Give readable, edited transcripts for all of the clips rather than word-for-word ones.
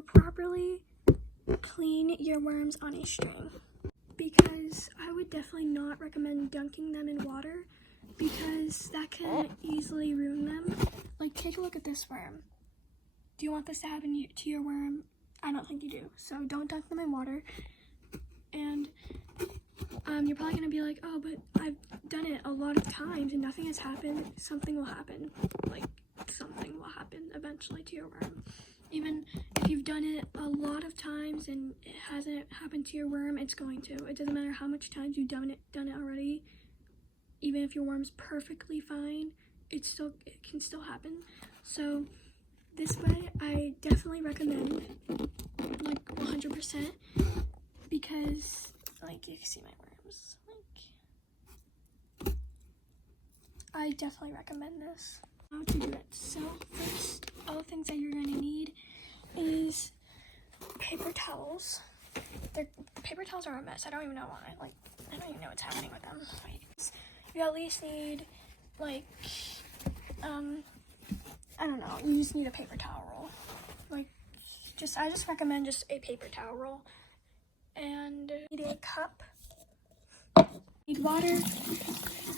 to properly clean your worms on a string, because I would definitely not recommend dunking them in water because that can easily ruin them. Like, take a look at this worm. Do you want this to happen to your worm? I don't think you do. So don't dunk them in water. And you're probably gonna be like, oh, but I've done it a lot of times and nothing has happened. Something will happen. Like, something will happen eventually to your worm. Even if you've done it a lot of times and it hasn't happened to your worm, it's going to. It doesn't matter how much times you've done it already. Even if your worm's perfectly fine, it can still happen. So this way, I definitely recommend, like, 100%, because, like, you can see my worms. Like, I definitely recommend this. How to do it. So first, all the things that you're gonna need is paper towels. Paper towels are a mess. I don't even know why. Like, I don't even know what's happening with them. Wait. You at least need, like, I don't know. You just need a paper towel roll. Like, I just recommend just a paper towel roll. And you need a cup. You need water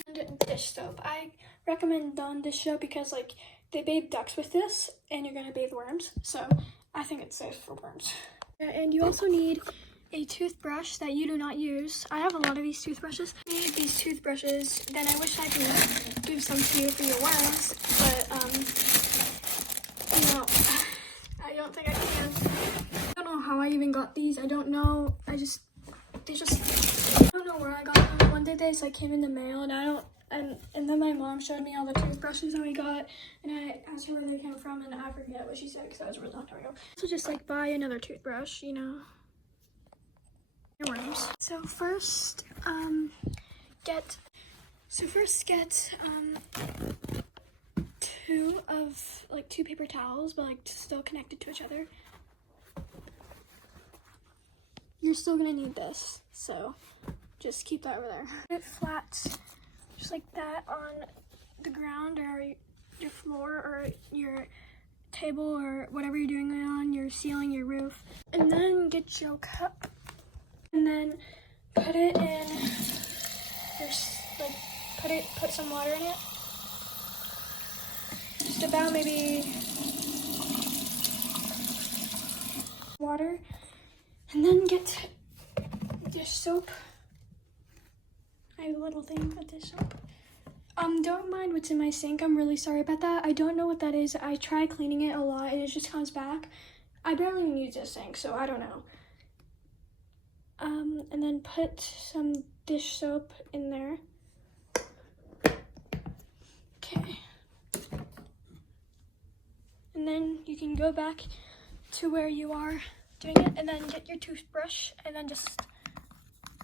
and dish soap. I recommend Dawn dish soap because, like, they bathe ducks with this, and you're gonna bathe worms. So I think it's safe for worms. And you also need a toothbrush that you do not use. I have a lot of these toothbrushes. You need these toothbrushes. Then I wish I could give some to you for your worms, but no, I don't think I can. I don't know how I even got these. I don't know. I don't know where I got them. One day they like came in the mail, and then my mom showed me all the toothbrushes that we got, and I asked her where they came from, and I forget what she said because that was a really long time ago. So just like buy another toothbrush, you know. Your worms. So first, get two paper towels, but like still connected to each other. You're still gonna need this, so just keep that over there. Put it flat, just like that, on the ground or your floor or your table or whatever you're doing it on, your ceiling, your roof. And then get your cup and then put it in put some water in it. Just about maybe water. And then get dish soap. I have a little thing of dish soap. Don't mind what's in my sink. I'm really sorry about that. I don't know what that is. I try cleaning it a lot and it just comes back. I barely even use this sink, so I don't know. And then put some dish soap in there. Okay. And then you can go back to where you are doing it, and then get your toothbrush and then just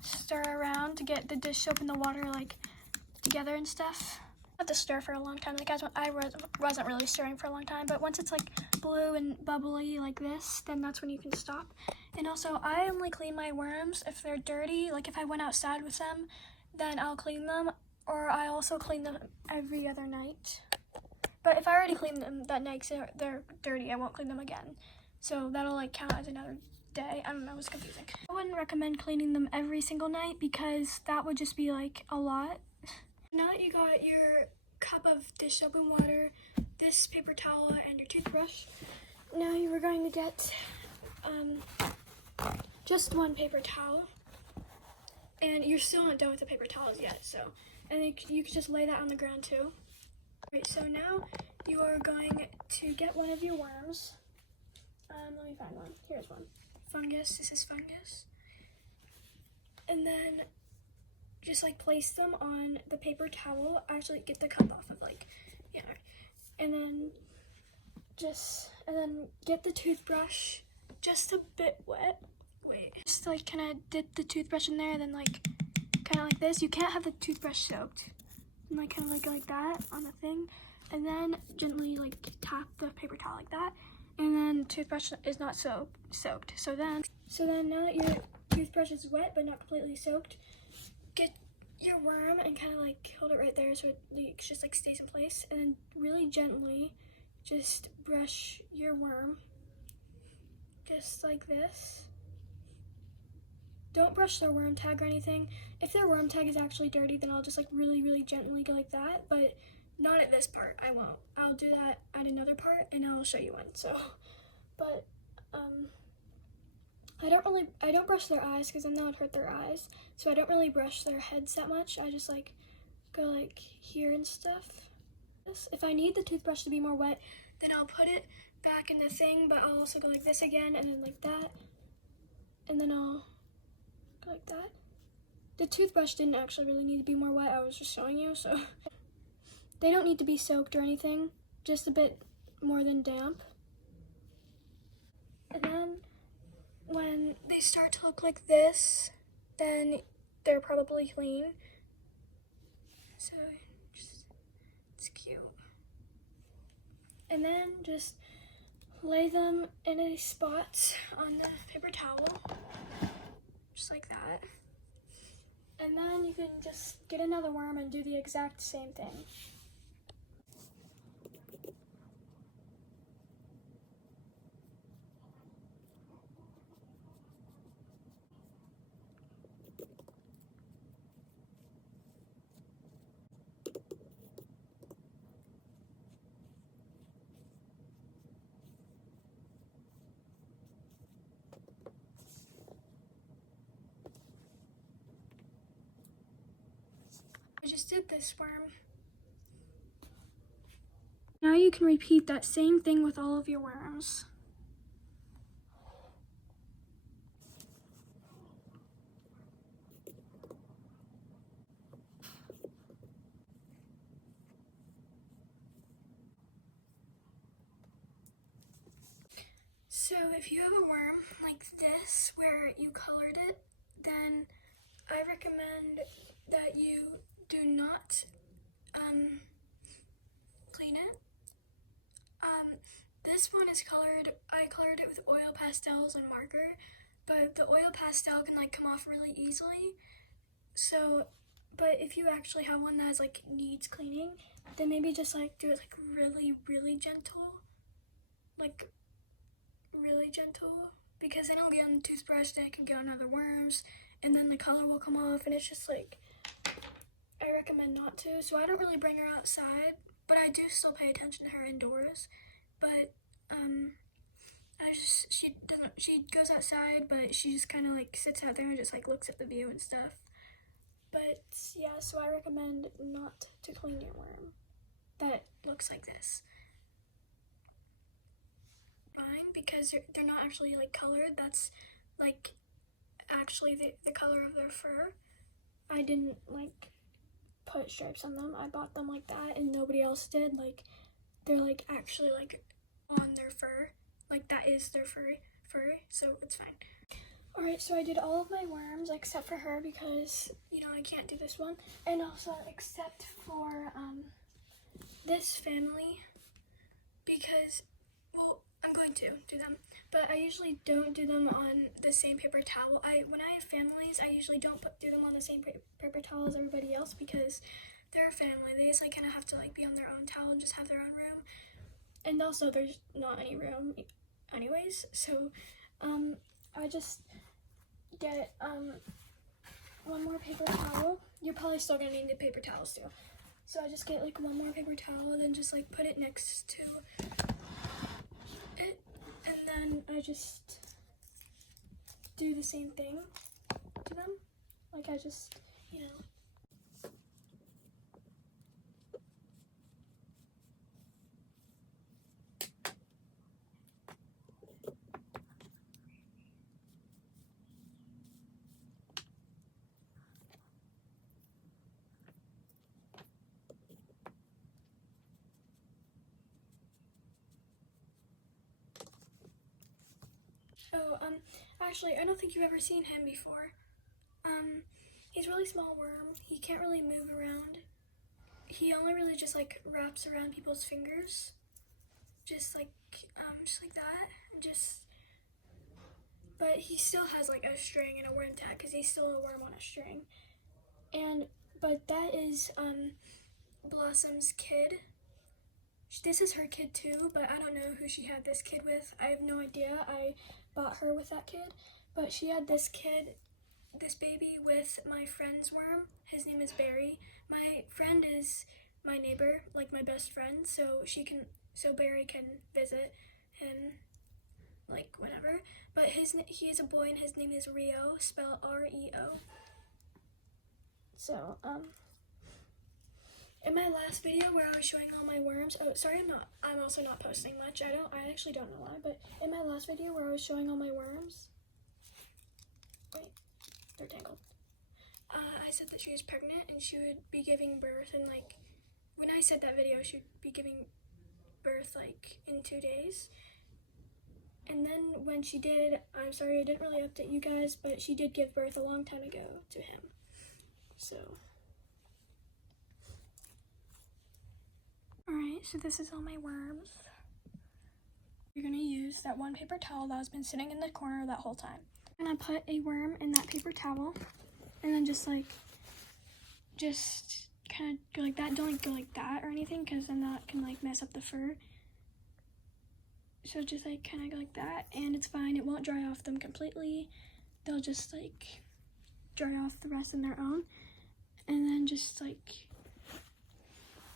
stir around to get the dish soap and the water like together and stuff. I have to stir for a long time. Like, I wasn't really stirring for a long time, but once it's like blue and bubbly like this, then that's when you can stop. And also, I only clean my worms if they're dirty. Like, if I went outside with them, then I'll clean them, or I also clean them every other night. But if I already cleaned them that night so they're dirty, I won't clean them again. So that'll like count as another day. I don't know, it's confusing. I wouldn't recommend cleaning them every single night because that would just be like a lot. Now that you got your cup of dish soap and water, this paper towel, and your toothbrush, now you are going to get just one paper towel. And you're still not done with the paper towels yet, so. And then you can just lay that on the ground too. Alright, so now you are going to get one of your worms. Let me find one. Here's one. Fungus. This is fungus. And then just like place them on the paper towel. Actually, get the cup off of and then get the toothbrush just a bit wet. Wait. Just like kind of dip the toothbrush in there, and then like kind of like this. You can't have the toothbrush soaked. And like kind of like that on the thing, and then gently like tap the paper towel like that. And then toothbrush is not soaked. So then now that your toothbrush is wet but not completely soaked, get your worm and kind of like hold it right there so it just like stays in place. And then really gently just brush your worm. just like this. Don't brush their worm tag or anything. If their worm tag is actually dirty, then I'll just like really gently go like that, but not at this part, I won't. I'll do that at another part and I'll show you one, so. But, I don't brush their eyes because then that would hurt their eyes, so I don't really brush their heads that much. I just like go like here and stuff. If I need the toothbrush to be more wet, then I'll put it back in the thing, but I'll also go like this again and then like that, and then I'll go like that. The toothbrush didn't actually really need to be more wet, I was just showing you, so. They don't need to be soaked or anything, just a bit more than damp. And then when they start to look like this, then they're probably clean. So just, it's cute. And then just lay them in a spot on the paper towel, just like that. And then you can just get another worm and do the exact same thing. I just did this worm. Now you can repeat that same thing with all of your worms. So if you have a worm like this where you colored it, then I recommend that you do not clean it. This one is colored, I colored it with oil pastels and marker, but the oil pastel can like come off really easily. So, but if you actually have one that's like needs cleaning, then maybe just like do it like really gentle, like really gentle, because then it'll get on the toothbrush, then it can get on other worms, and then the color will come off, and it's just like, I recommend not to. So I don't really bring her outside, but I do still pay attention to her indoors. But she goes outside, but she just kind of like sits out there and just like looks at the view and stuff. But yeah, so I recommend not to clean your worm that looks like this. Fine, because they're not actually like colored. That's like actually the color of their fur. I didn't like put stripes on them. I bought them like that and nobody else did. Like they're like actually like on their fur. Like that is their fur, so it's fine. Alright, so I did all of my worms except for her because, you know, I can't do this one. And also except for this family because, well, I'm going to do them. But I usually don't do them on the same paper towel. When I have families, I usually don't do them on the same paper towel as everybody else because they're a family. They just like kind of have to like be on their own towel and just have their own room. And also there's not any room anyways. So I just get one more paper towel. You're probably still gonna need the paper towels too. So I just get like one more paper towel and then just like put it next to it. And then I just do the same thing to them. Like I just, you know. Oh, actually, I don't think you've ever seen him before. He's a really small worm. He can't really move around. He only really just like wraps around people's fingers. Just like that. But he still has like a string and a worm tag because he's still a worm on a string. But that is, Blossom's kid. This is her kid too, but I don't know who she had this kid with. I have no idea. I bought her with that kid, but she had this baby with my friend's worm. His name is Barry. My friend is my neighbor, like my best friend, so Barry can visit him like whenever. But he is a boy and his name is Rio, spelled R-E-O. So, in my last video where I was showing all my worms, oh sorry, I'm also not posting much. I actually don't know why, but in my last video where I was showing all my worms, wait, they're tangled. I said that she was pregnant and she would be giving birth, and like, when I said that video, she'd be giving birth like in 2 days. And then when she did, I'm sorry I didn't really update you guys, but she did give birth a long time ago to him. So, alright, so this is all my worms. You're gonna use that one paper towel that has been sitting in the corner that whole time. I'm gonna put a worm in that paper towel, and then just kind of go like that. Don't go like that or anything, because then that can like mess up the fur. So just like kind of go like that, and it's fine. It won't dry off them completely. They'll just like dry off the rest on their own, and then just like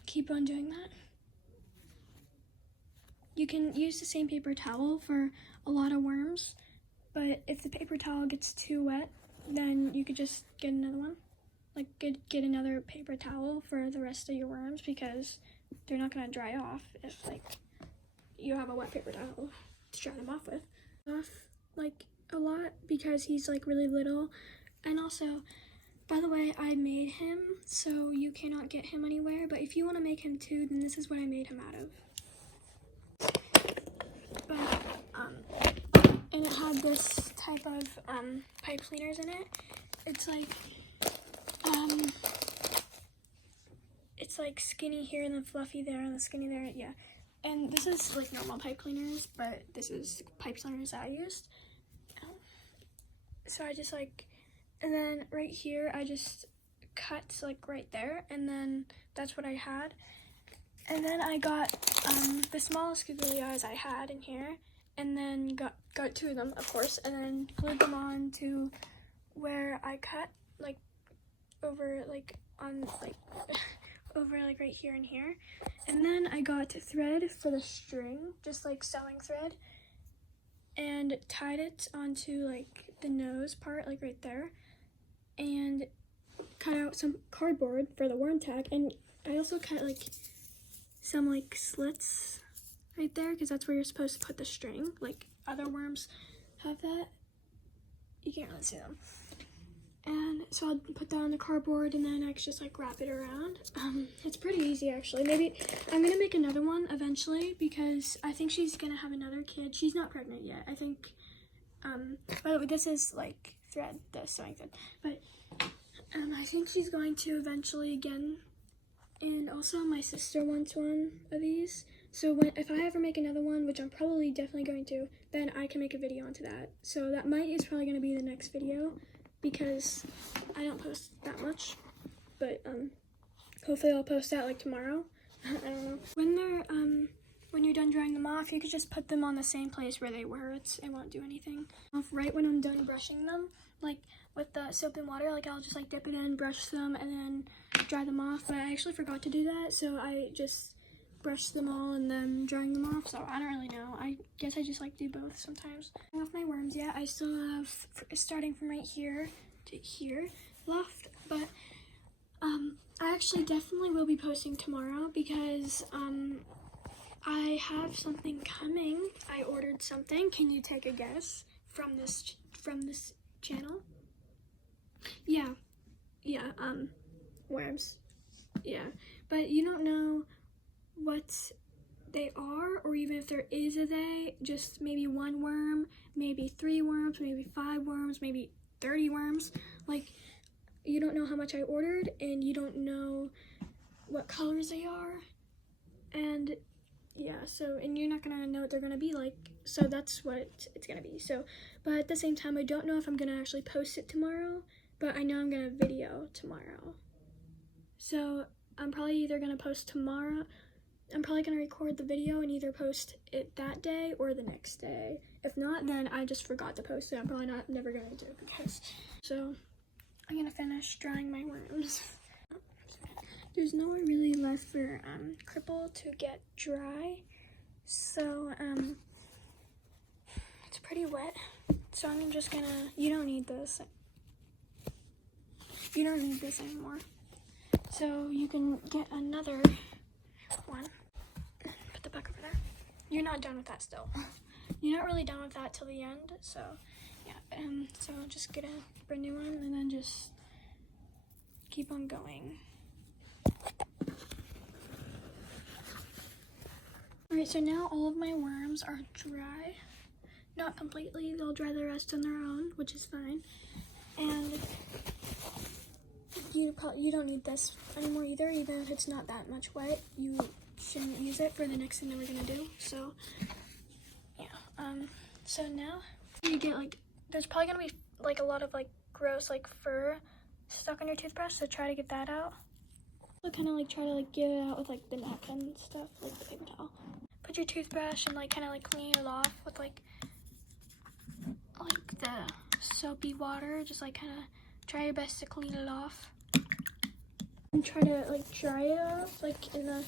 keep on doing that. You can use the same paper towel for a lot of worms, but if the paper towel gets too wet, then you could just get another one. Like get another paper towel for the rest of your worms, because they're not gonna dry off if like you have a wet paper towel to dry them off with. Like a lot, because he's like really little. And also, by the way, I made him, so you cannot get him anywhere, but if you want to make him too, then this is what I made him out of. But and it had this type of pipe cleaners in it. It's like skinny here and then fluffy there and the skinny there, yeah. And this is like normal pipe cleaners, but this is pipe cleaners that I used. So I just like, and then right here I just cut like right there, and then that's what I had. And then I got the smallest googly eyes I had in here, and then got 2 of them, of course, and then glued them on to where I cut, like over like on like over like right here and here. And then I got thread for the string, just like sewing thread, and tied it onto like the nose part, like right there, and cut out some cardboard for the worm tag. And I also cut like some like slits right there, because that's where you're supposed to put the string. Like other worms have that. You can't really see them. And so I'll put that on the cardboard, and then I just like wrap it around. It's pretty easy actually. Maybe I'm gonna make another one eventually, because I think she's gonna have another kid. She's not pregnant yet. I think, by the way, this is like thread, the sewing thread. But I think she's going to eventually again. And also my sister wants one of these. So if I ever make another one, which I'm probably definitely going to, then I can make a video onto that. So that is probably gonna be the next video, because I don't post that much, but hopefully I'll post that like tomorrow. I don't know. When you're done drying them off, you could just put them on the same place where they were. It won't do anything. Right when I'm done brushing them, like with the soap and water, like I'll just like dip it in, brush them, and then dry them off. But I actually forgot to do that, so I just brushed them all and then drying them off. So I don't really know. I guess I just like do both sometimes. Off my worms, yeah, I still have, starting from right here to here left, but I actually definitely will be posting tomorrow, because I have something coming. I ordered something. Can you take a guess from this channel? Yeah, worms. Yeah, but you don't know what they are, or even if there is a they. Just maybe 1 worm, maybe 3 worms, maybe 5 worms, maybe 30 worms. Like, you don't know how much I ordered, and you don't know what colors they are, and yeah, so, and you're not gonna know what they're gonna be like, so that's what it's gonna be. So, but at the same time, I don't know if I'm gonna actually post it tomorrow, but I know I'm gonna video tomorrow. So I'm probably either gonna post tomorrow, I'm probably gonna record the video and either post it that day or the next day. If not, then I just forgot to post it. I'm probably never gonna do it because. So I'm gonna finish drying my worms. There's nowhere really left for Cripple to get dry, so it's pretty wet. So I'm just gonna. You don't need this. You don't need this anymore. So you can get another one. Put the back over there. You're not done with that still. You're not really done with that till the end. So yeah. So just get a brand new one and then just keep on going. Alright, so now all of my worms are dry. Not completely, they'll dry the rest on their own, which is fine. And you don't need this anymore either, even if it's not that much wet. You shouldn't use it for the next thing that we're gonna do. So yeah, so now you get like, there's probably gonna be like a lot of like gross like fur stuck on your toothbrush, so try to get that out. So kind of like try to like get it out with like the napkin and stuff, like the paper towel. Put your toothbrush and like kind of like clean it off with like the soapy water. Just like kind of try your best to clean it off. And try to like dry it off like in the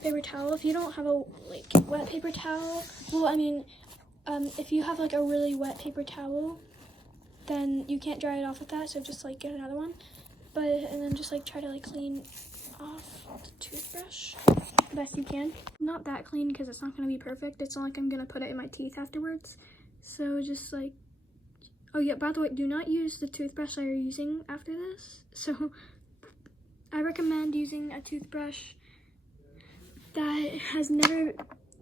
paper towel. If you don't have a like wet paper towel, well, I mean, if you have like a really wet paper towel, then you can't dry it off with that. So just like get another one. And then just like try to like clean off the toothbrush the best you can. Not that clean because it's not going to be perfect. It's not like I'm going to put it in my teeth afterwards. So just like, oh yeah, by the way, do not use the toothbrush that you're using after this. So I recommend using a toothbrush that has never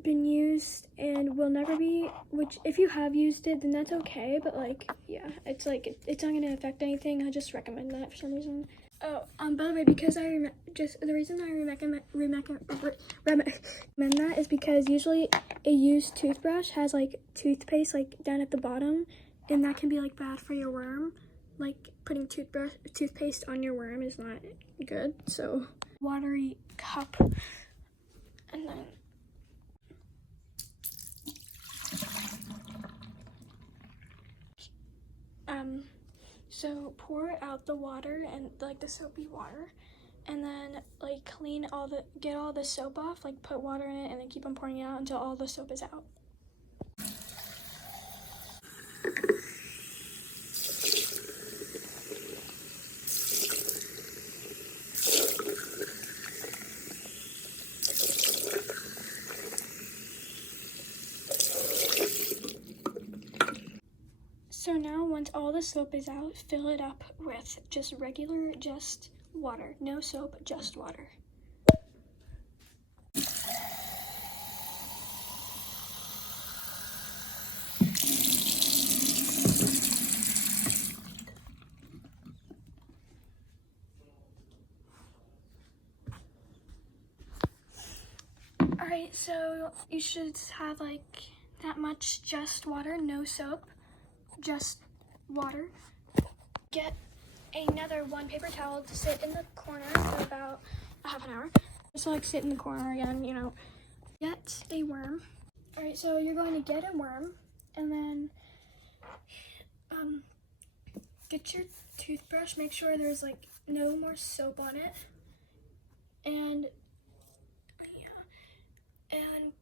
been used and will never be, which if you have used it, then that's okay. But like, yeah, it's like, it's not going to affect anything. I just recommend that for some reason. Oh, by the way, because the reason I recommend that is because usually a used toothbrush has like toothpaste like down at the bottom, and that can be like bad for your worm. Like putting toothpaste on your worm is not good. So watery cup, and then so pour out the water and like the soapy water, and then like get all the soap off, like put water in it and then keep on pouring it out until all the soap is out. So now once all the soap is out, fill it up with just water. No soap, just water. Alright, so you should have like that much just water, no soap. Just water. Get another one paper towel to sit in the corner for about a half an hour. Just like sit in the corner again, you know. Get a worm. Alright, so you're going to get a worm and then get your toothbrush. Make sure there's like no more soap on it. And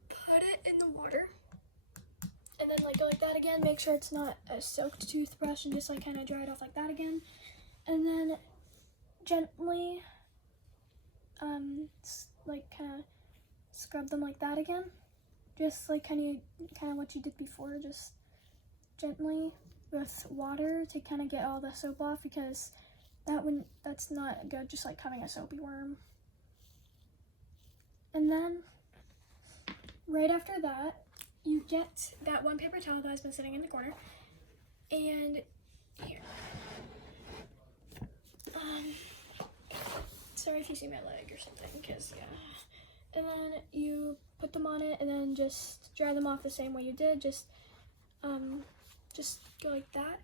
put it in the water. And then like go like that again. Make sure it's not a soaked toothbrush and just like kind of dry it off like that again. And then gently like kind of scrub them like that again. Just like kind of what you did before. Just gently with water to kind of get all the soap off, because that's not good, just like having a soapy worm. And then right after that, you get that one paper towel that has been sitting in the corner, and here. Sorry if you see my leg or something, because yeah. And then you put them on it, and then just dry them off the same way you did. Just go like that.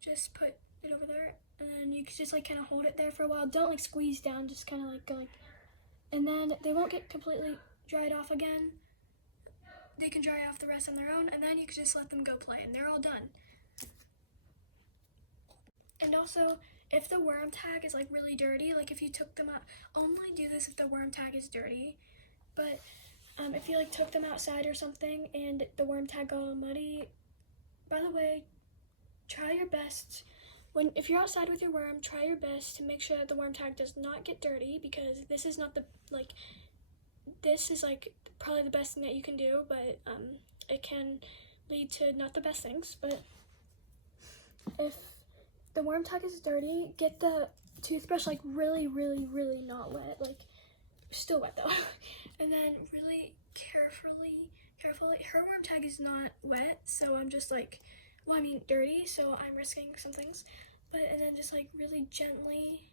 Just put it over there, and then you can just like kind of hold it there for a while. Don't like squeeze down. Just kind of like go like and then they won't get completely dried off again. They can dry off the rest on their own, and then you can just let them go play, and they're all done. And also, if the worm tag is like really dirty, like if you took them out, only do this if the worm tag is dirty. But if you like took them outside or something and the worm tag got all muddy, by the way, try your best. If you're outside with your worm, try your best to make sure that the worm tag does not get dirty, because this is not this is like probably the best thing that you can do, but it can lead to not the best things. But if the worm tag is dirty, get the toothbrush like really, really, really not wet, like still wet though, and then really carefully, her worm tag is not wet, so I'm just like, well, I mean dirty, so I'm risking some things, and then just like really gently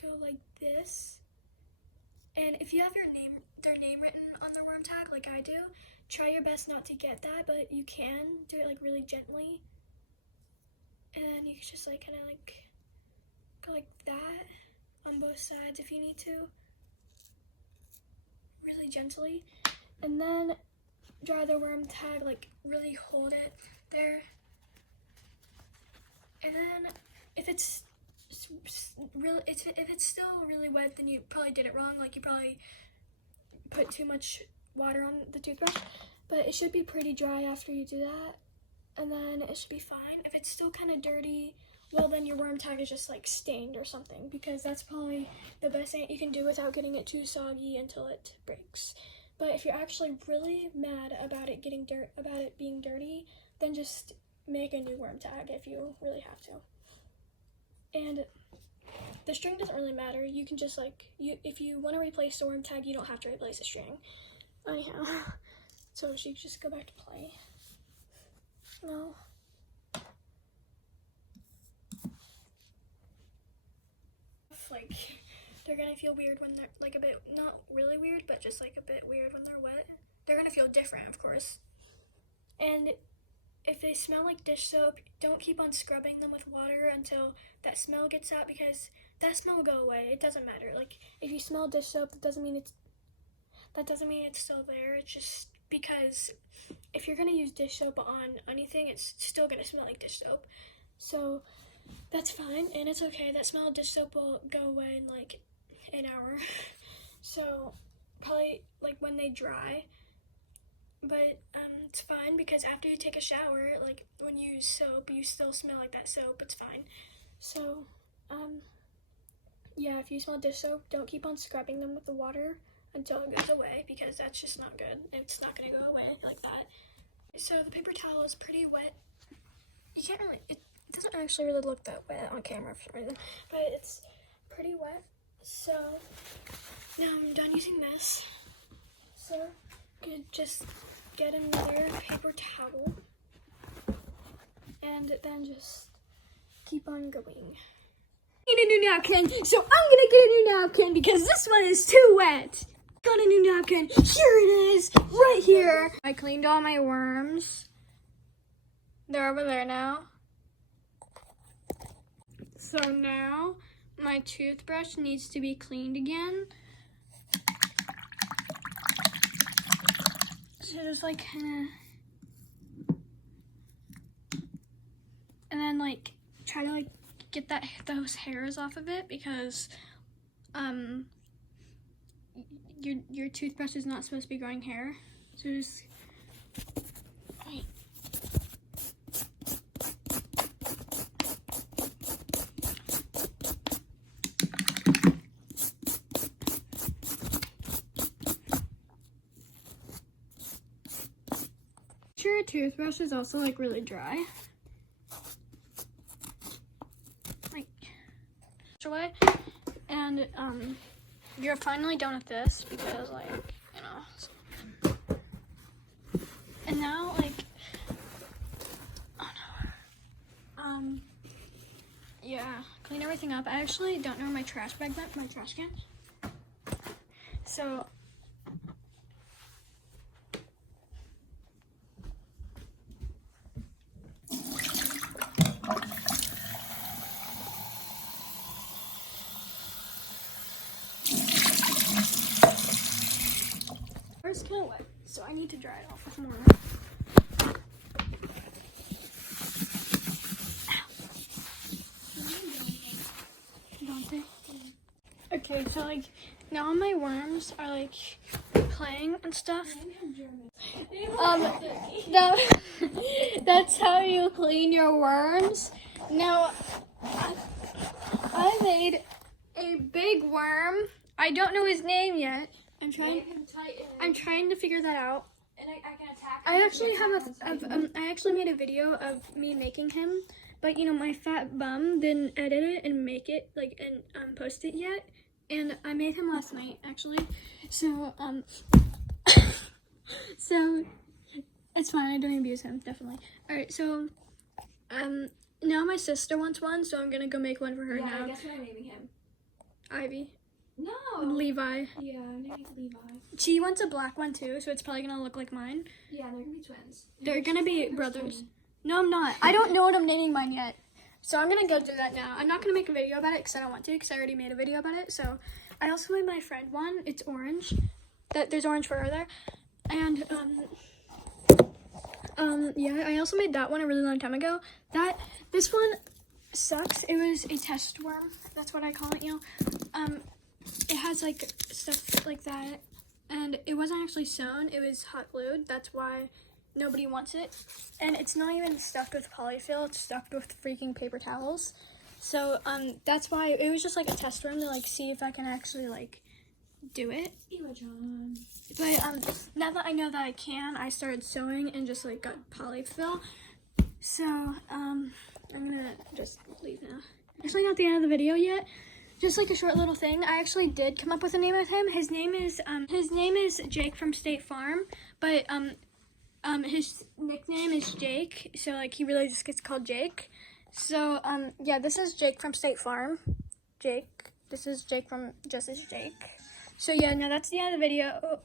go like this. And if you have their name written on the worm tag like I do, try your best not to get that, but you can do it like really gently. And then you can just like kind of like go like that on both sides if you need to, really gently. And then dry the worm tag, like really hold it there. And then if it's still really wet, then you probably did it wrong. Like you probably put too much water on the toothbrush, but it should be pretty dry after you do that, and then it should be fine. If it's still kind of dirty, well, then your worm tag is just like stained or something, because that's probably the best thing you can do without getting it too soggy until it breaks. But if you're actually really mad about it being dirty, then just make a new worm tag if you really have to. And the string doesn't really matter. You can just like, if you want to replace the worm tag, you don't have to replace the string. Anyhow, so you can just go back to play. No. Like, they're gonna feel weird when they're like a bit, not really weird, but just like a bit weird when they're wet. They're gonna feel different, of course. And if they smell like dish soap, don't keep on scrubbing them with water until that smell gets out, because that smell will go away. It doesn't matter. Like, if you smell dish soap, that doesn't mean it's still there. It's just because if you're gonna use dish soap on anything, it's still gonna smell like dish soap. So that's fine, and it's okay. That smell of dish soap will go away in like an hour. So probably like when they dry. But it's fine, because after you take a shower, like when you use soap, you still smell like that soap. It's fine. So yeah, if you smell dish soap, don't keep on scrubbing them with the water until it goes away, because that's just not good. It's not gonna go away like that. So the paper towel is pretty wet. You can't really, it doesn't actually really look that wet on camera for some reason, but it's pretty wet. So now I'm done using this. So I'm gonna just get another paper towel and then just keep on going. I need a new napkin, so I'm gonna get a new napkin because this one is too wet. Got a new napkin. Here it is, right here. I cleaned all my worms. They're over there now. So now my toothbrush needs to be cleaned again. So just like kind of, and then like try to like get those hairs off of it, because your toothbrush is not supposed to be growing hair. So just wait. Your toothbrush is also like really dry. Like away. And you're finally done with this, because like, you know. And now like, oh no. Yeah, clean everything up. I actually don't know where my trash bag went, my trash can. So I need to dry it off with more. Don't they? Okay, so like now my worms are like playing and stuff. That's how you clean your worms. Now I made a big worm. I don't know his name yet. I'm trying to figure that out. And I can attack. I actually I actually made a video of me making him, but you know my fat bum didn't edit it and make it and post it yet. And I made him last night actually. So so it's fine. I don't abuse him, definitely. All right, so now my sister wants one, so I'm gonna go make one for her now. I guess what I'm naming him. Ivy. No. Levi. Yeah, I'm naming Levi. She wants a black one too, so it's probably gonna look like mine. Yeah, they're gonna be twins. They're gonna be brothers. No, I'm not. I don't know what I'm naming mine yet. So I'm gonna go do that now. I'm not gonna make a video about it because I don't want to, because I already made a video about it. So I also made my friend one. It's orange. There's orange for her there. And yeah, I also made that one a really long time ago. This one sucks. It was a test worm. That's what I call it, you know. It has like stuff like that, and it wasn't actually sewn. It was hot glued. That's why nobody wants it. And it's not even stuffed with polyfill. It's stuffed with freaking paper towels. So that's why it was just like a test run to like see if I can actually like do it. But now that I know that I can, I started sewing and just like got polyfill. So I'm gonna just leave now. Actually, not the end of the video yet. Just like a short little thing. I actually did come up with a name of him. His name is Jake from State Farm, but his nickname is Jake. So like he really just gets called Jake. So yeah, this is Jake from State Farm. Jake. This is Jake from Just as Jake. So yeah, now that's the end of the video.